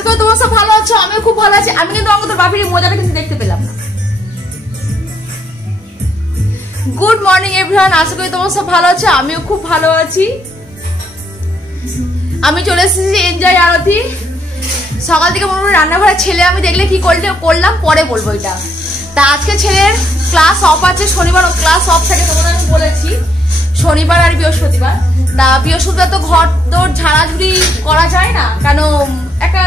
আশা করি তোমরা সব ভালো আছো, আমিও খুব ভালো আছি। আমি কিন্তু আমাদের বাপির মজাটা কিন্তু দেখতে পেলাম না। গুড মর্নিং এভরিওয়ান, আশা করি তোমরা সব ভালো আছো, আমিও খুব ভালো আছি। আমি চলে এসেছি এনজয় আরতি। সকাল থেকে মোটামুটি রান্নাঘরে ছেলে আমি দেখলে কি করলাম পরে বলবো এটা। তা আজকে ছেলের ক্লাস অফ আছে, শনিবার ক্লাস অফ থাকে, তোমাদের আমি বলেছি শনিবার আর বৃহস্পতিবার। তা বৃহস্পতিবার তো ঘর দোর ঝাড়াঝুড়ি করা যায় না, কেন একটা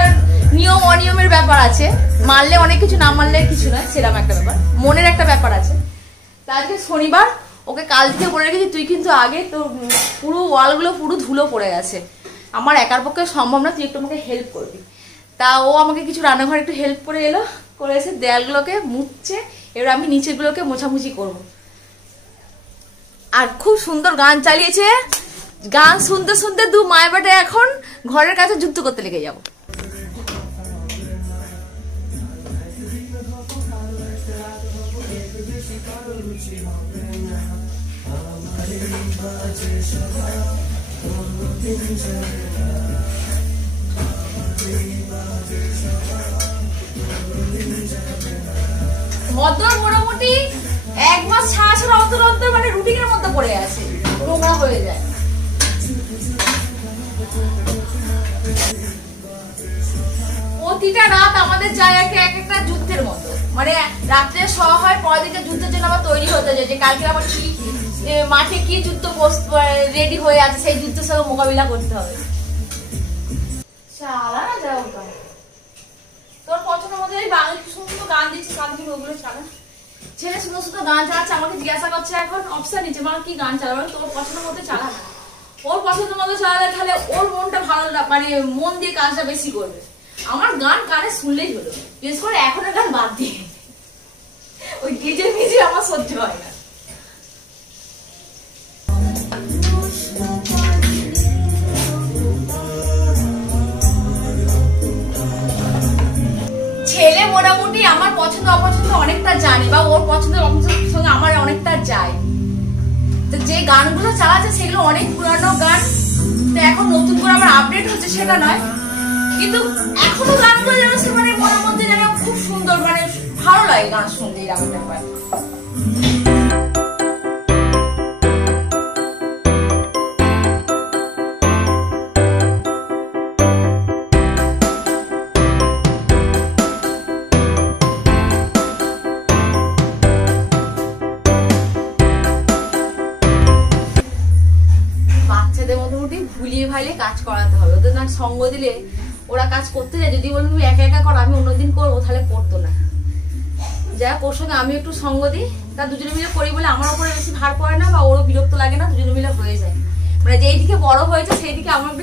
নিয়ম অনিয়মের ব্যাপার আছে, মানলে অনেক কিছু, না মানলে কিছু নয়, সেরকম একটা ব্যাপার, মনের একটা ব্যাপার আছে। তা আজকে শনিবার, ওকে কাল থেকে বলে রেখেছি তুই কিন্তু আগে তো পুরো ওয়ালগুলো পুরো ধুলো পড়ে গেছে, আমার একার পক্ষে সম্ভব না, তুই একটু আমাকে হেল্প করবি। তা ও আমাকে কিছু রান্নাঘরে একটু হেল্প করে এলো, করে এসে দেয়ালগুলোকে মুছছে, এবার আমি নিচেরগুলোকে মোছামুছি করবো। আর খুব সুন্দর গান চালিয়েছে, গান শুনতে শুনতে দু মায়ের বাটে এখন ঘরের কাছে যুদ্ধ করতে লেগে যাবো। মোটামুটি এক মাস ছাড়া ছাড়া অন্তর অন্তর মানে রুটিনের মধ্যে পড়ে আছে, নোংরা হয়ে যায়। প্রতিটা রাত আমাদের যায় একটা যুদ্ধের মতো, মানে রাত্রে শোয়া হয়, পরের দিকে যুদ্ধের জন্য আবার তৈরি হতে যায়, যে কালকে আবার কি মাঠে কি যুদ্ধ রেডি হয়ে আছে, সেই যুদ্ধের সঙ্গে মোকাবিলা করতে হবে। তোর পছন্দ মতো বাঙালি সুন্দর গান দিচ্ছিস, ওগুলো চালা। ছেলে সুন্দর সুন্দর গান চালাচ্ছে, আমাকে জিজ্ঞাসা করছে এখন অপশন নিচ্ছে, মানে কি গান চালাবে, তোর পছন্দ মতো চালা না। ওর পছন্দ মতো চালালে তাহলে ওর মনটা ভালো, মানে মন দিয়ে কাজটা বেশি করবে। আমার গান কানে শুনলেই হলো, বিশেষ করে এখনের গান বাদ দিয়ে, ওই ডিজে মিজে আমার সহ্য হয় না। ছেলে মোটামুটি আমার পছন্দ অপছন্দ অনেকটা জানি, বা ওর পছন্দ অপছন্দের সঙ্গে আমার অনেকটা যায়। তো যে গানগুলো চালাচ্ছে সেগুলো অনেক পুরানো গান, তো এখন নতুন করে আবার আপডেট হচ্ছে সেটা নয়, কিন্তু এখনো গানগুলো যেন মানে মনের মধ্যে যেন খুব সুন্দর, মানে ভালো লাগে গান শুনতে, এরকম ব্যাপার। বাচ্চাদের মোটামুটি ভুলিয়ে ভাইলে কাজ করাতে হবে, ওদের না সঙ্গ দিলে ওরা কাজ করতে যায়। যদি বলবি তুমি একা একা কর, আমি অন্যদিন করবো, তাহলে করতো না। যাই হোক, ওর সঙ্গে আমি একটু সঙ্গ দিই, তা দুজনে মিলে করি বলে আমার উপরে বেশি ভার পড়ে না, বা ওরও বিরক্ত লাগে না, দুজনে মিলে হয়ে যায়। মানে যেই দিকে বড় হয়েছে সেই দিকে আমার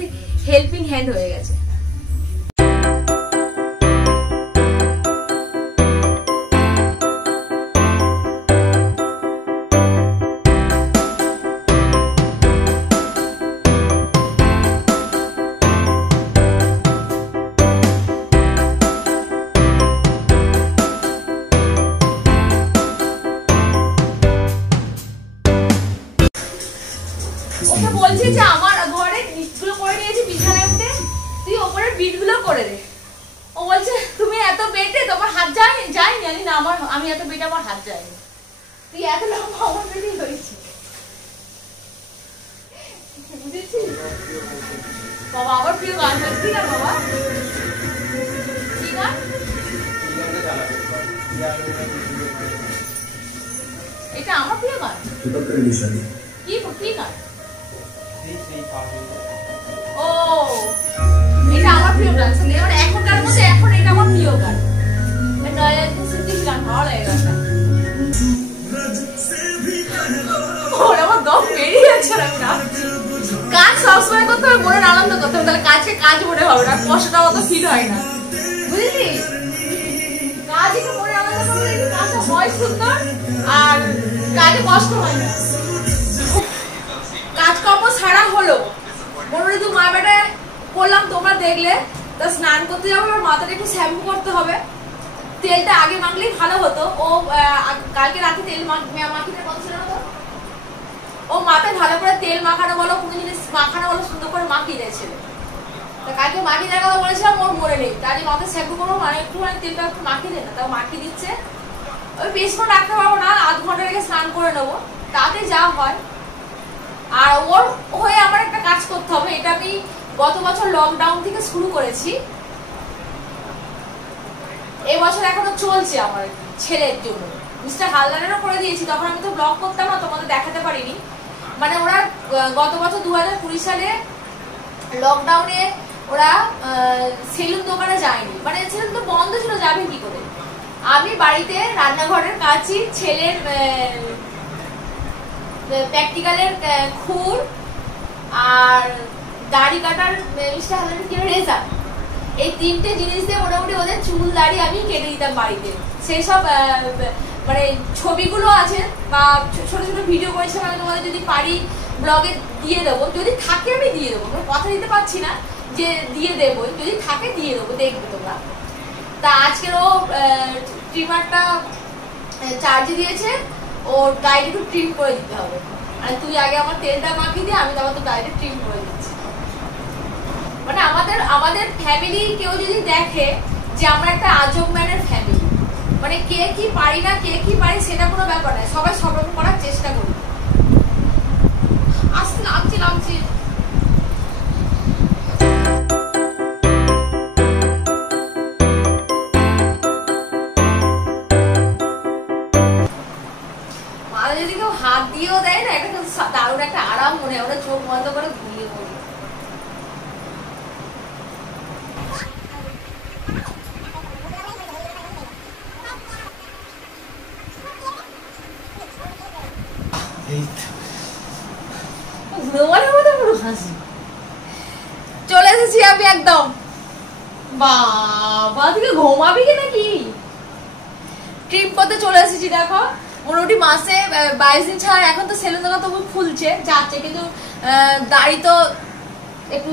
হেল্পিং হ্যান্ড হয়ে গেছে। ওকে বলছি যে আমার ঘরে বিটগুলো করে নিয়েছি বিছানায় উঠে, তুই ওপরের বিটগুলো করে দে। ও বলছে তুমি এত বেটে তোমার হাত যায়নি, জানি না আমার, আমি এত বেটে আমার হাত যায়নি, তুই এত লম্বা আমার বেটেই হয়েছি, বুঝেছিস? বাবা আবার প্রিয় গান হচ্ছে না বাবা, কি গান? এটা আমার প্রিয় গান। কি গান? ও এটা আমার প্রিয় গান, মানে এখনকার মধ্যে এখন এটা আমার প্রিয় গান, গান ভালো লাগে গানটা। আমার দম বেরিয়ে যাচ্ছে না, কাজ সবসময় করতে হবে, মনের আনন্দ করতে হবে, তাহলে কাজকে কাজ মনে হবে না, কষ্টটা অত ফিল হয় না, বুঝলি? কাজ একটু মনে আনন্দ করলে কাজটা হয় সুন্দর, আর কাজে কষ্ট হয় না। কাজকর্ম ছাড়া হলো মোটামুটি দু মা বেটা করলাম, তোমরা দেখলে। তা স্নান করতে যাবো, এবার মাথাটা একটু শ্যাম্পু করতে হবে, তেলটা আগে মাখলেই ভালো হতো। ও কালকে রাতে তেল মাখিতে কত ছিল তো, ও মাথায় ভালো করে তেল মাখানো বলো, কোনো জিনিস মাখানো বলো, সুন্দর করে মাখিয়ে দিয়েছিল। কালকে মাখিয়ে দেওয়ার কথা বলেছিলাম, ওর মনে নেই, তাই মাথা শ্যাম্পু করবো, মানে একটু তেলটা একটু মাখিয়ে দেয় না, তাও মাখিয়ে দিচ্ছে। ওই বেশিক্ষণ রাখতে পারবো না, আধ ঘন্টা রেখে স্নান করে নেবো, তাতে যা হয়। আর ওর হয়ে আমার একটা কাজ করতে হবে, এটা আমি গত বছর লকডাউন থেকে শুরু করেছি, এবছর এখনো চলছে আমার ছেলের জন্য। মিস্টার হালদারেরও করে দিয়েছি, তখন আমি তো ব্লগ করতাম না, তোমাদের দেখাতে পারিনি। মানে ওরা গত বছর 2020 সালে লকডাউনে ওরা সেলুন দোকানে যায়নি, মানে সেলুন তো বন্ধ ছিল, যাবে কি করে। আমি বাড়িতে রান্নাঘরের কাঁচি, ছেলের প্র্যাকটিক্যালের খুর আর দাড়ি কাটার মিস্টার হালদারের কি রেজার, এই তিনটে জিনিস দিয়ে মোটামুটি ওদের চুল দাড়ি আমি কেটে দিতাম বাড়িতে। সেই সব মানে ছবিগুলো আছে বা ছোট ছোট ভিডিও করেছিলাম, আমি তোমাদের যদি পারি ব্লগে দিয়ে দেবো, যদি থাকে আমি দিয়ে দেবো, আমি কথা দিতে পারছি না যে দিয়ে দেবো, যদি থাকে দিয়ে দেবো, দেখবে তোমরা। তা আজকের ও ট্রিমারটা চার্জে দিয়েছে, ওর গাড়িটা একটু ট্রিম করে দিতে হবে। আর তুই আগে আমার তেলটা মাখিয়ে দিয়ে, আমি তারপর তো গাড়িটা ট্রিম করে দিচ্ছি। মানে আমাদের ফ্যামিলি কেউ যদি দেখে যে আমরা একটা আজব ম্যানের ফ্যামিলি, মানে কে কি পারি না, কে কি পারি সেটা কোনো ব্যাপার নয়, সবাই সব রকম করার চেষ্টা করি। আস্তে নামছি মাঝে যদি কেউ হাত দিয়েও দেয় না, একটা দারুণ একটা আরাম মনে হয়, ওরা চোখ বন্ধ করে ঘুমিয়ে পড়ে। চলে এসেছি আমি একদম। বাবা তুই ঘুমাবি কি নাকি? ট্রিপ করতে চলে এসেছি, দেখো মোটামুটি মাসে 22 দিন ছাড়া। এখন তো সেলুন দোকান তবু খুলছে যাচ্ছে, কিন্তু দাড়ি তো একটু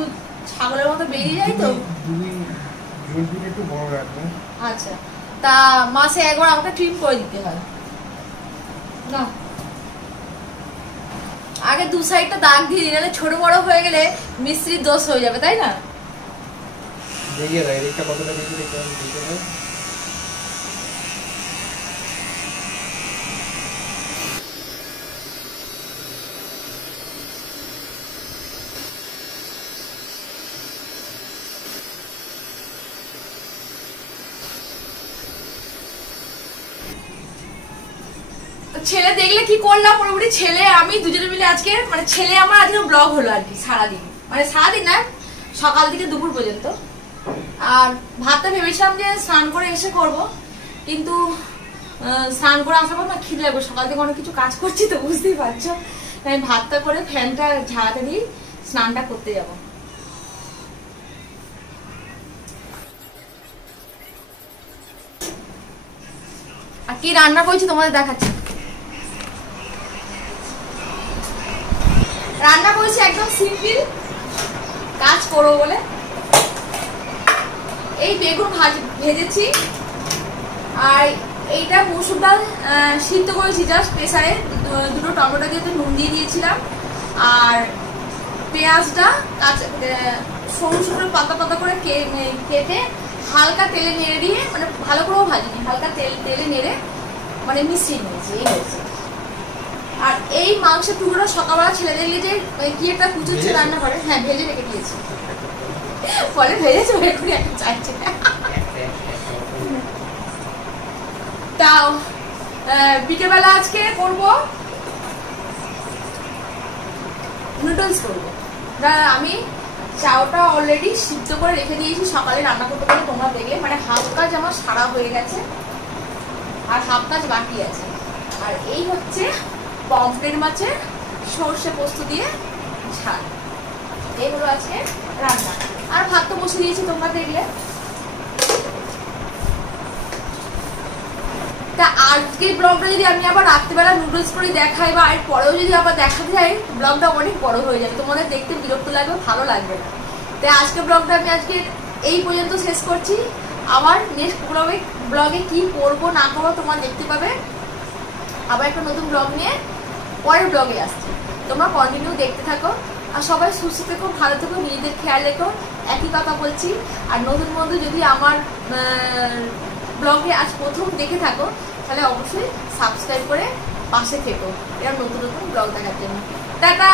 ছাগলের মতো বেরিয়ে যায় তো। আচ্ছা, তা মাসে একবার আমাকে ট্রিম করে দিতে হয় না, আগে দু সাইডটা দাগ দিয়ে দিই, নাহলে ছোট বড় হয়ে গেলে মিস্ত্রির দোষ হয়ে যাবে, তাই না? ছেলে দেখলে কি করলাম, মোটামুটি ছেলে আমি দুজনে মিলে আজকে, মানে ছেলে আমার আজকে ব্লগ হলো আর কি সারাদিন, মানে সারাদিন না, সকাল থেকে দুপুর পর্যন্ত। আর ভাতটা ভেবেছিলাম যে স্নান করে এসে করব, কিন্তু স্নান করে আসার পর না খিদে লাগবে, সকাল থেকে অনেক কিছু কাজ করছি তো বুঝতেই পারছো। আমি ভাতটা করে ফ্যানটা ঝাড়াতে দিই, স্নানটা করতে যাব। আর কি রান্না করছি তোমাদের দেখাচ্ছি। রান্না করেছি একদম সিম্পল, কাজ করবো বলে। এই বেগুন ভেজেছি, আর এইটা মসুর ডাল সিদ্ধ করেছি জাস্ট প্রেসারে, দুটো টমেটো দিয়ে নুন দিয়ে দিয়েছিলাম। আর পেঁয়াজটা সরু সরু পাতা পাতা করে কেটে হালকা তেলে নেড়ে দিয়ে, মানে ভালো করেও ভাজিনি, হালকা তেলে নেড়ে মানে মিশিয়ে নিয়েছি, এই হয়েছে। আর এই মাংসের টুকরোটা সকালবেলা ছেলে দেখলে যে কি একটা কুচুচ্ছে রান্না করে, হ্যাঁ ভেজে রেখে দিয়েছি, ফলে ভেজেছে এখনই একটা চাইছে। তাও বিকেলবেলা আজকে করবো নুডলস করবো। আমি চাউটা অলরেডি সিদ্ধ করে রেখে দিয়েছি, সকালে রান্না করতে পারি, তোমরা দেখলে মানে হাফ কাজ আমার সারা হয়ে গেছে আর হাফ কাজ বাকি আছে। আর এই হচ্ছে পমফ্রেট মাছের সর্ষে পোস্ত দিয়ে ঝাল, এগুলো আছে রান্না। আর ভাত তো বসে দিয়েছি তোমরা দেখলে। তা আজকের ব্লগটা যদি আমি আবার রাত্রিবেলা নুডলস করে দেখাই বা এর পরেও যদি আবার দেখাতে যাই, ব্লগটা অনেক বড় হয়ে যাবে, তোমাদের দেখতে বিরক্ত লাগবে, ভালো লাগবে না। তাই আজকের ব্লগটা আমি আজকে এই পর্যন্ত শেষ করছি। আবার নেক্সট ব্লগে কি করবো না করবো তোমরা দেখতে পাবে। আবার একটা নতুন ব্লগ নিয়ে পরের ব্লগে আসছি, তোমরা কন্টিনিউ দেখতে থাকো। আর সবাই সুস্থ থেকো, ভালো থেকো, নিজেদের খেয়াল রেখো। একই কথা বলছি। আর নতুন বন্ধু যদি আমার ব্লগে আজ প্রথম দেখে থাকো তাহলে অবশ্যই সাবস্ক্রাইব করে পাশে থেকো এরকম নতুন নতুন ব্লগ দেখার জন্য। টাটা।